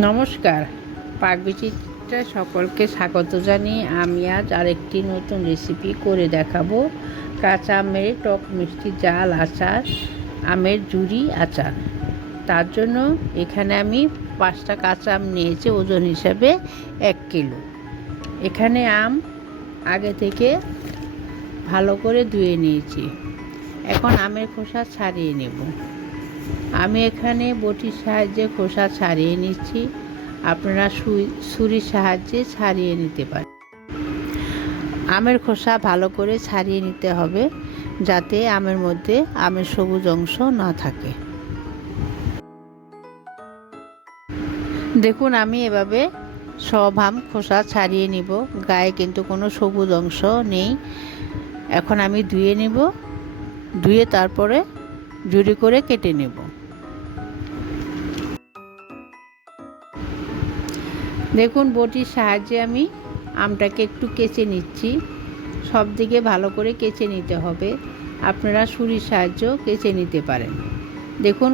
নমস্কার, পাকবিচিত্রা সকলকে স্বাগত জানিয়ে আমি আজ আরেকটি নতুন রেসিপি করে দেখাবো। কাঁচা আমের টক মিষ্টি জাল আচার, আমের জুড়ি আচার। তার জন্য এখানে আমি 5টা কাঁচা আম নিয়েছি, ওজন হিসাবে 1 কিলো। এখানে আম আগে থেকে ভালো করে ধুয়ে নিয়েছি। এখন আমের খোসা ছাড়িয়ে নেব। আমি এখানে বটির সাহায্যে খোসা ছাড়িয়ে নিচ্ছি, আপনারা ছুরির সাহায্যে ছাড়িয়ে নিতে পারেন। আমের খোসা ভালো করে ছাড়িয়ে নিতে হবে, যাতে আমের মধ্যে আমের সবুজ অংশ না থাকে। দেখুন, আমি এভাবে সব আম খোসা ছাড়িয়ে নিব, গায়ে কিন্তু কোনো সবুজ অংশ নেই। এখন আমি ধুয়ে নিব, ধুয়ে তারপরে ঝুরি করে কেটে নেব। দেখুন, বটির সাহায্যে আমি আমটাকে একটু কেচে নিচ্ছি। সব দিকে ভালো করে কেচে নিতে হবে, আপনারা ছুরির সাহায্যেও কেচে নিতে পারেন। দেখুন,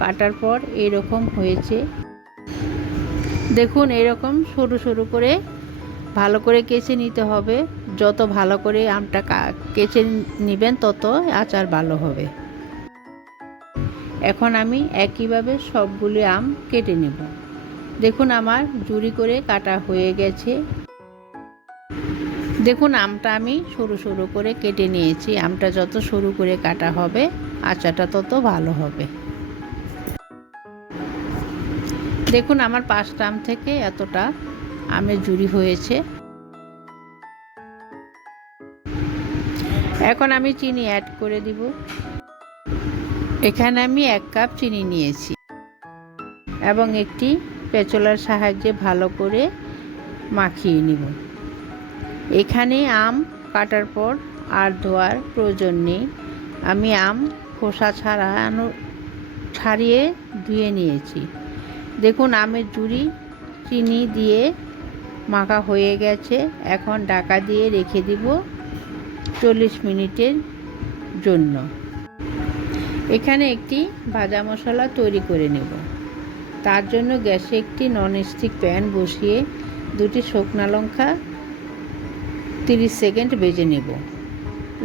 কাটার পর এরকম হয়েছে। দেখুন, এরকম সরু সরু করে ভালো করে কেচে নিতে হবে। যত ভালো করে আমটা কেচে নেবেন তত আচার ভালো হবে। এখন আমি একইভাবে সবগুলি আম কেটে নেব। দেখুন, আমার জুড়ি করে কাটা হয়ে গেছে। দেখুন, আমটা আমি সরু সরু করে কেটে নিয়েছি। আমটা যত সরু করে কাটা হবে আচারটা তত ভালো হবে। দেখুন, আমার 5টা আম থেকে এতটা আমের জুড়ি হয়েছে। এখন আমি চিনি অ্যাড করে দিব। এখানে আমি 1 কাপ চিনি নিয়েছি এবং একটি পেঁচলার সাহায্যে ভালো করে মাখিয়ে নিব। এখানে আম কাটার পর আর ধোয়ার প্রয়োজন নেই। আমি আম খোসা ছাড়িয়ে ধুয়ে নিয়েছি। দেখুন, আমের জুড়ি চিনি দিয়ে মাখা হয়ে গেছে। এখন ঢাকা দিয়ে রেখে দিব 40 মিনিটের জন্য। এখানে একটি ভাজা মশলা তৈরি করে নেব। তার জন্য গ্যাসে একটি ননস্টিক প্যান বসিয়ে 2টি শুকনো লঙ্কা 30 সেকেন্ড ভেজে নেব।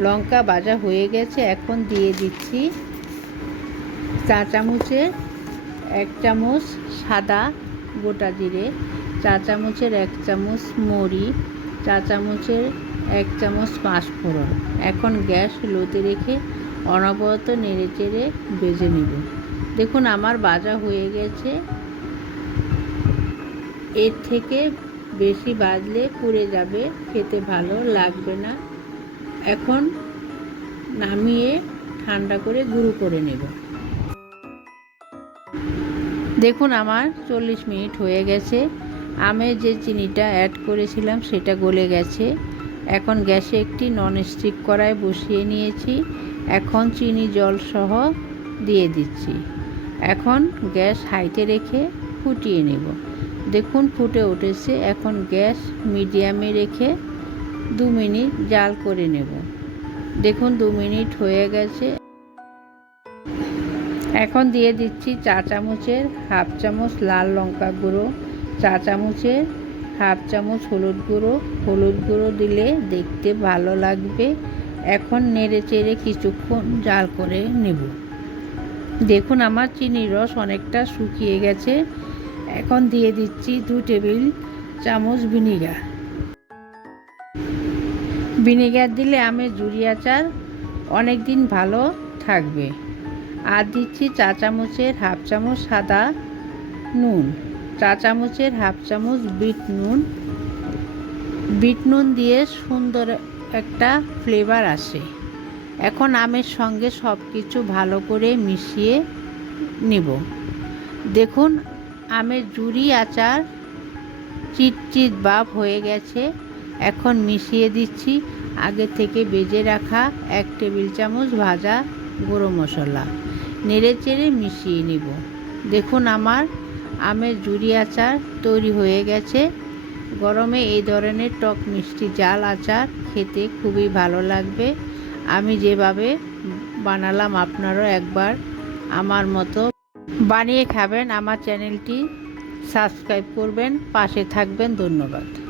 লঙ্কা ভাজা হয়ে গেছে। এখন দিয়ে দিচ্ছি চা চামচের 1 চামচ সাদা গোটা জিরে, চা চামচের 1 চামচ মৌরি, চা চামচের 1 চামচ পাঁচফোড়ন। এখন গ্যাস লোতে রেখে অনবরত নেড়ে চেড়ে ভেজে নেব। দেখুন, আমার ভাজা হয়ে গেছে। এর থেকে বেশি ভাজলে পুড়ে যাবে, খেতে ভালো লাগবে না। এখন নামিয়ে ঠান্ডা করে গুঁড়ো করে নেব। দেখুন, আমার 40 মিনিট হয়ে গেছে। আমের যে চিনিটা অ্যাড করেছিলাম সেটা গলে গেছে। এখন গ্যাসে একটি ননস্টিক কড়াই বসিয়ে নিয়েছি। এখন চিনি জল সহ দিয়ে দিচ্ছি। এখন গ্যাস হাইতে রেখে ফুটিয়ে নেব। দেখুন, ফুটে উঠেছে। এখন গ্যাস মিডিয়ামে রেখে 2 মিনিট জাল করে নেব। দেখুন, 2 মিনিট হয়ে গেছে। এখন দিয়ে দিচ্ছি চা চামচের 1/2 চামচ লাল লঙ্কা গুঁড়ো, চা চামচের 1/2 চামচ হলুদ গুঁড়ো। হলুদ গুঁড়ো দিলে দেখতে ভালো লাগবে। এখন নেড়ে চেড়ে কিছুক্ষণ জাল করে নেব। দেখুন, আমার চিনির রস অনেকটা শুকিয়ে গেছে। এখন দিয়ে দিচ্ছি 2 টেবিল চামচ ভিনিগার। ভিনিগার দিলে আমের জুড়ি আচার অনেক দিন ভালো থাকবে। আর দিচ্ছি চা চামচের 1/2 চামচ সাদা নুন, চা চামচের 1/2 চামচ বিট নুন। বিট নুন দিয়ে সুন্দর একটা ফ্লেভার আসে। এখন আমের সঙ্গে সব কিছু ভালো করে মিশিয়ে নিব। দেখুন, আমের জুড়ি আচার চিটচিট ভাব হয়ে গেছে। এখন মিশিয়ে দিচ্ছি আগে থেকে ভেজে রাখা 1 টেবিল চামচ ভাজা গুঁড়ো মশলা। নেড়ে চেড়ে মিশিয়ে নিব। দেখুন, আমার আমের জুড়ি আচার তৈরি হয়ে গেছে। গরমে এই ধরনের টক মিষ্টি জাল আচার খেতে খুবই ভালো লাগবে। আমি যেভাবে বানালাম আপনারাও একবার আমার মতো বানিয়ে খাবেন। আমার চ্যানেলটি সাবস্ক্রাইব করবেন, পাশে থাকবেন। ধন্যবাদ।